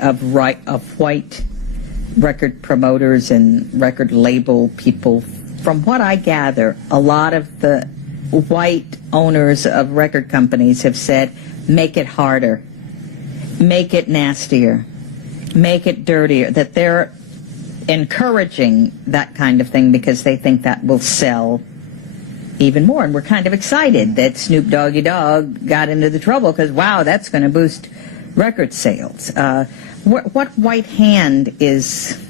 of white record promoters and record label people. From what I gather, a lot of the white owners of record companies have said, make it harder, make it nastier, make it dirtier, that they're encouraging that kind of thing because they think that will sell even more. And we're kind of excited that Snoop Doggy Dogg got into the trouble because, wow, that's going to boost record sales. What white hand is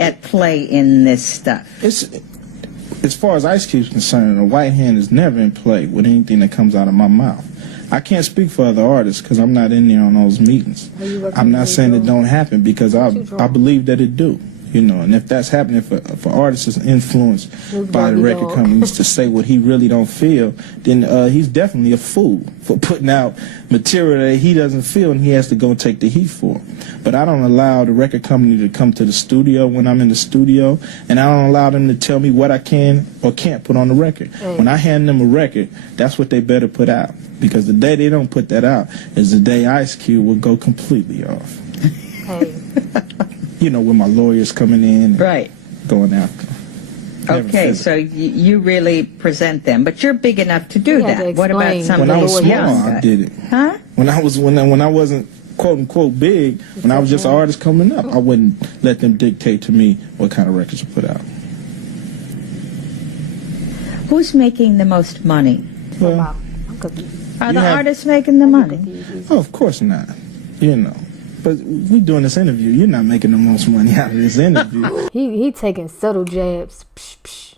at play in this stuff? As far as Ice Cube's concerned, a white hand is never in play with anything that comes out of my mouth. I can't speak for other artists because I'm not in there on those meetings. I'm not saying it don't happen because I believe that it do. You know, and if that's happening, if an artist is influenced by the record companies to say what he really don't feel, then he's definitely a fool for putting out material that he doesn't feel and he has to go take the heat for. But I don't allow the record company to come to the studio when I'm in the studio, and I don't allow them to tell me what I can or can't put on the record. When I hand them a record, that's what they better put out, because the day they don't put that out is the day Ice Cube will go completely off. You know, with my lawyers coming in and going after. Okay, so you really present them, but you're big enough to do that. What about somebody when I was small, young? I did it. Huh? When I wasn't quote unquote big, when I was just an artist coming up, I wouldn't let them dictate to me what kind of records to put out. Who's making the most money? Well, are the artists making the money? Oh, of course not. You know. But we doing this interview. You're not making the most money out of this interview. he taking subtle jabs. Psh, psh.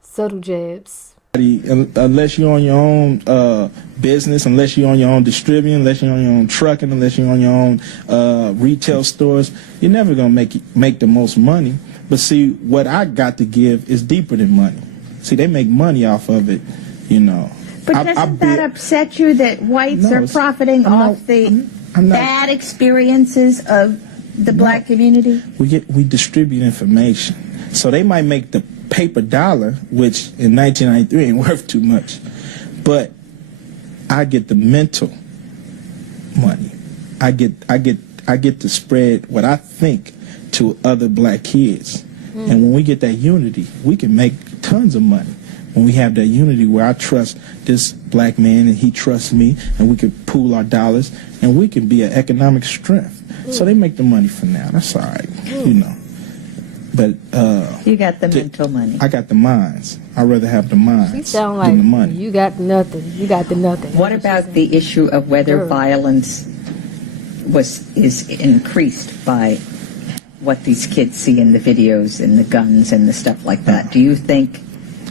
Subtle jabs. Unless you're on your own business, unless you're on your own distributing, unless you're on your own trucking, unless you're on your own retail stores, you're never going to make the most money. But see, what I got to give is deeper than money. See, they make money off of it, you know. But doesn't that upset you that whites are profiting off the bad experiences of the black community? We distribute information. So they might make the paper dollar, which in 1993 ain't worth too much, but I get the mental money. I get to spread what I think to other black kids. And when we get that unity, we can make tons of money. When we have that unity where I trust this black man and he trusts me, and we can pool our dollars and we can be an economic strength. So they make the money for now. That's all right, you know. But you got the mental money. I got the minds. I'd rather have the minds than the money. You got nothing. You got the nothing. What about the issue of whether violence is increased by what these kids see in the videos and the guns and the stuff like that?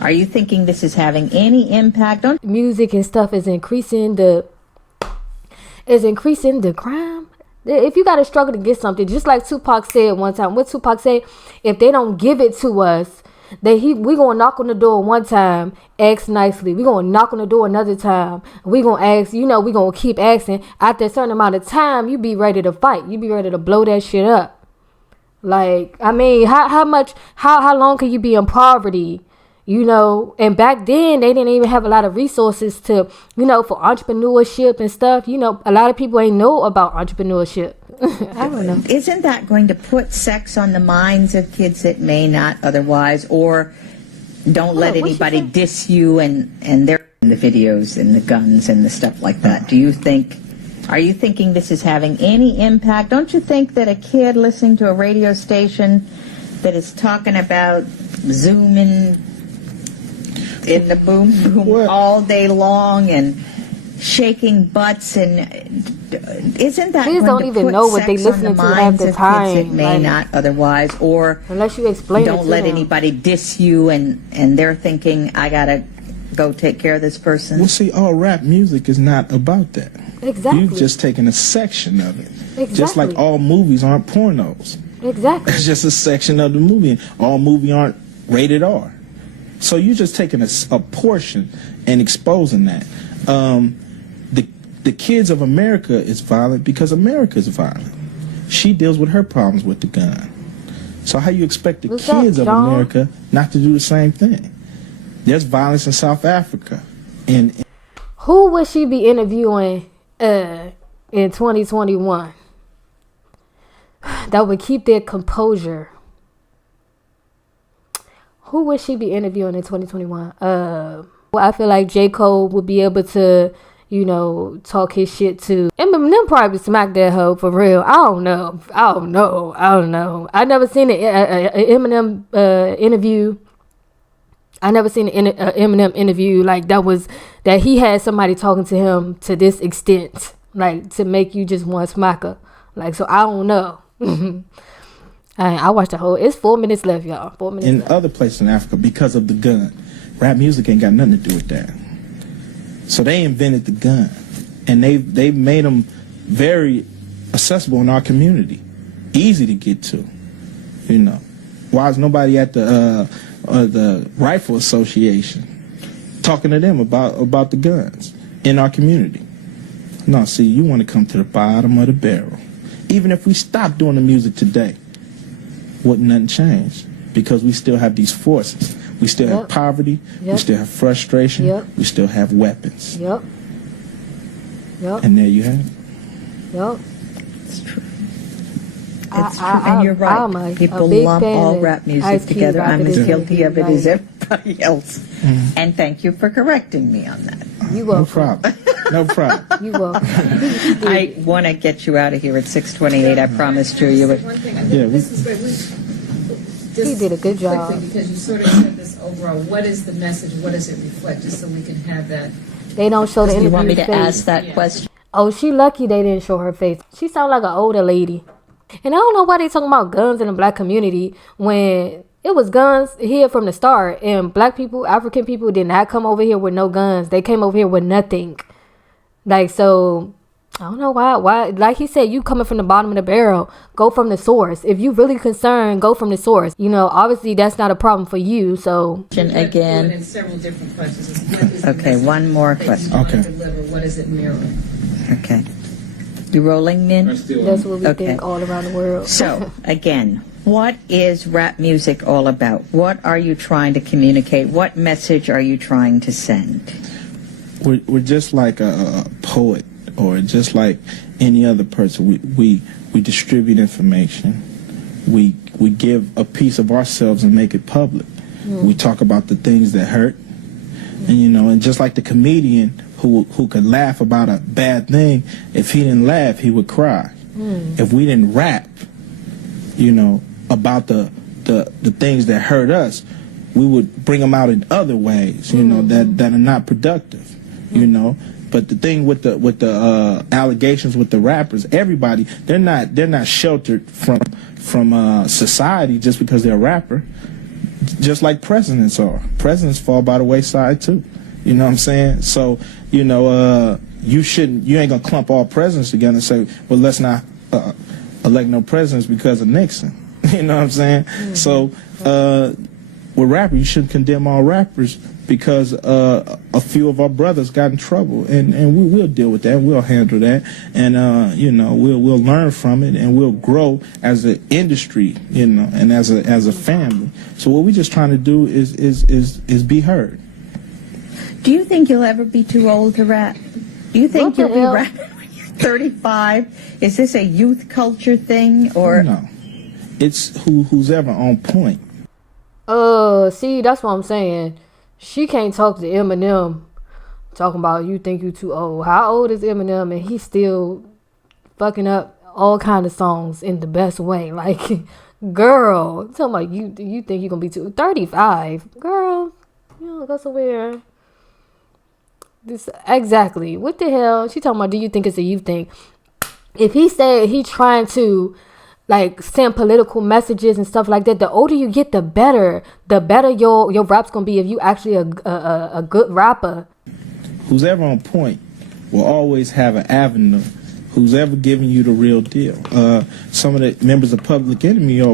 Are you thinking this is having any impact on music and stuff? Is increasing the crime? If you got to struggle to get something, just like Tupac said one time, what Tupac said, if they don't give it to us, we gonna knock on the door one time, ask nicely. We gonna knock on the door another time. We gonna ask, we gonna keep asking. After a certain amount of time, you be ready to fight. You be ready to blow that shit up. Like, I mean, how long can you be in poverty? And back then they didn't even have a lot of resources to, for entrepreneurship and stuff. A lot of people ain't know about entrepreneurship. I don't know. Isn't that going to put sex on the minds of kids that may not otherwise, or don't let anybody diss you and they're in the videos and the guns and the stuff like that? Are you thinking this is having any impact? Don't you think that a kid listening to a radio station that is talking about zooming in the boom all day long and shaking butts, and isn't that kids don't even know what they listening to half the time? That may not otherwise, or unless you explain don't let anybody diss you and they're thinking, I gotta go take care of this person. Well, see, all rap music is not about that. Exactly. You've just taken a section of it. Exactly. Just like all movies aren't pornos. Exactly. It's just a section of the movie, and all movies aren't rated R. So you're just taking a portion and exposing that. The kids of America is violent because America is violent. She deals with her problems with the gun. So how you expect the kids of America not to do the same thing? There's violence in South Africa. Who would she be interviewing in 2021? that would keep their composure. Who would she be interviewing in 2021? Well, I feel like J. Cole would be able to, you know, talk his shit to. Eminem probably smack that hoe for real. I don't know. I never seen an Eminem interview. I never seen an Eminem interview like that he had somebody talking to him to this extent, like to make you just want to smack her. Like, so I don't know. I watched the whole. It's 4 minutes left, y'all. 4 minutes. In left. other places in Africa, because of the gun, rap music ain't got nothing to do with that. So they invented the gun, and they've made them very accessible in our community, easy to get to. You know, why is nobody at the Rifle Association talking to them about the guns in our community? No, see, you want to come to the bottom of the barrel. Even if we stop doing the music today, wouldn't nothing change, because we still have these forces. We still have poverty. We still have frustration. We still have weapons. Yep. And there you have it. Yep. It's true. It's true, and you're right. I'm a People big lump fan all of rap music Ice Cube together. after I'm as this guilty of it interview, as like- everybody else. And thank you for correcting me on that. You No welcome. problem. No problem. You welcome. I want to get you out of here at 6:28. I promised you. You would. One thing, I think Yeah, this is great. He did a good job. Quickly, because you sort of said this overall, what is the message, what does it reflect, just so we can have that. They don't show the interview You want me to face. ask that Yeah. question? Oh, she lucky they didn't show her face. She sound like an older lady. And I don't know why they talking about guns in the black community when it was guns here from the start. And black people, African people did not come over here with no guns. They came over here with nothing. Like, so I don't know why. Like he said, you coming from the bottom of the barrel, go from the source. If you really concerned, go from the source. You know, obviously that's not a problem for you. So We have to do it Again. in several different questions. It's what is the Okay, message one more that you question. want to Okay. deliver? What is it mirroring? Okay. You rolling, Min? that's what we Okay. think all around the world. So, again, what is rap music all about? What are you trying to communicate? What message are you trying to send? We're just like a poet, or just like any other person. We distribute information. We give a piece of ourselves and make it public. We talk about the things that hurt, and just like the comedian who could laugh about a bad thing, if he didn't laugh, he would cry. If we didn't rap, about the things that hurt us, we would bring them out in other ways, that are not productive, But the thing with the allegations with the rappers, everybody, they're not sheltered from society just because they're a rapper. Just like presidents are. Presidents fall by the wayside too. You know what I'm saying? So, you ain't gonna clump all presidents together and say, well, let's not elect no presidents because of Nixon. You know what I'm saying? So, with rappers, you shouldn't condemn all rappers because a few of our brothers got in trouble, and we will deal with that. We'll handle that, and we'll learn from it, and we'll grow as an industry, and as a family. So what we're just trying to do is be heard. Do you think you'll ever be too old to rap? Do you think What the you'll be hell? rapping when you're 35? Is this a youth culture thing, or No, it's who's ever on point. See, that's what I'm saying. She can't talk to Eminem talking about you think you too old. How old is Eminem and he's still fucking up all kind of songs in the best way? Like, girl, talking about you think you're gonna be too 35. Girl, go somewhere. This exactly. What the hell? She talking about do you think it's a youth thing? If he said he trying to like send political messages and stuff like that, the older you get, the better your rap's gonna be if you actually a good rapper. Who's ever on point will always have an avenue. Who's ever giving you the real deal. Some of the members of Public Enemy are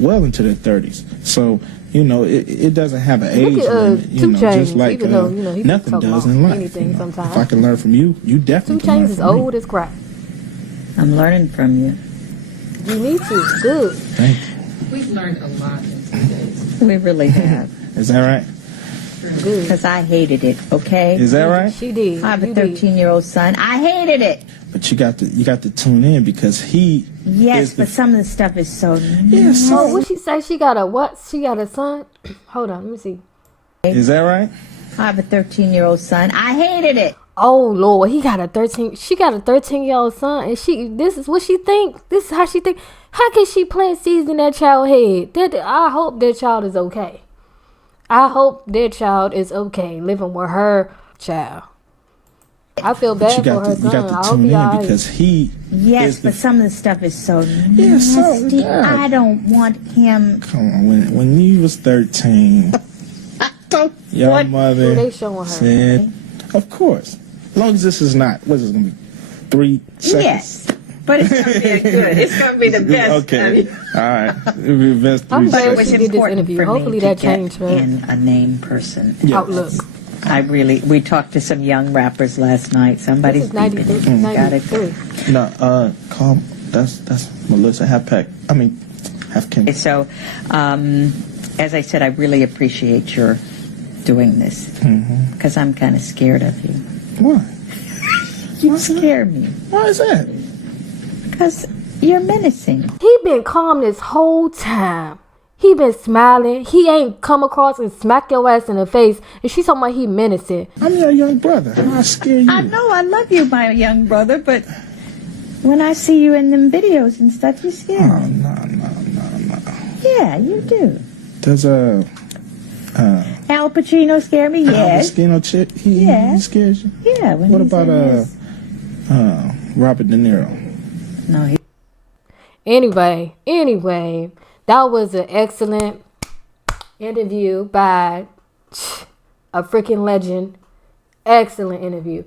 well into their 30s. So, it doesn't have an age Look at, limit. 2 Chainz, Just like even though, he nothing talk does about in life. anything sometimes. If I can learn from you, you 2 definitely can learn Chainz is from me. old as crap. I'm learning from you? You need to. Good. Thank you. We've learned a lot in 2 days. We really have. Is that right? Good. Because I hated it, okay? Is that right? She did. I have a You did. 13-year-old son. I hated it. But you got to tune in because he. Yes, is the but some of the stuff is so. Yeah, so Oh, what she say? She got a what? She got a son? Hold on, let me see. is that right? I have a 13-year-old son. I hated it. Oh Lord, she got a 13-year-old son, and this is what she think. This is how she think. How can she plant seeds in that child's head? I hope that child is okay. I hope their child is okay living with her child. I feel But bad for her you got son. I to hope tune he in alright. because he. Yes, is the, but some of the stuff is so Yeah, so nasty. yeah. I don't want him. Come on, when you was 13, your What? Who mother they showing her? said, "Of course, as long as this is not what is it gonna be, 3 seconds." Yes, but it's going to be good. It's going to be the best. Okay, all right. It'll be the best I'm 3 glad But it seconds. was she did this important interview. for Hopefully me to that get changed her in a named person. Yeah. outlook. We talked to some young rappers last night. Somebody's This is 93. beeping. Got it. 93. No, call. That's Melissa Half King. So, as I said, I really appreciate your doing this because I'm kind of scared of you. Why? You scare me Why is that? because you're menacing. He been calm this whole time. He been smiling. He ain't come across and smack your ass in the face. And she talking about he menacing. I'm your young brother. How I scare you? I know I love you, my young brother, but when I see you in them videos and stuff, you scare Oh me. no. Yeah, you do. Does Al Pacino scare me? Yes. Al chick? He scares you. Yeah. When What he's about in his- Robert De Niro? No, he. Anyway, that was an excellent interview by a freaking legend. Excellent interview.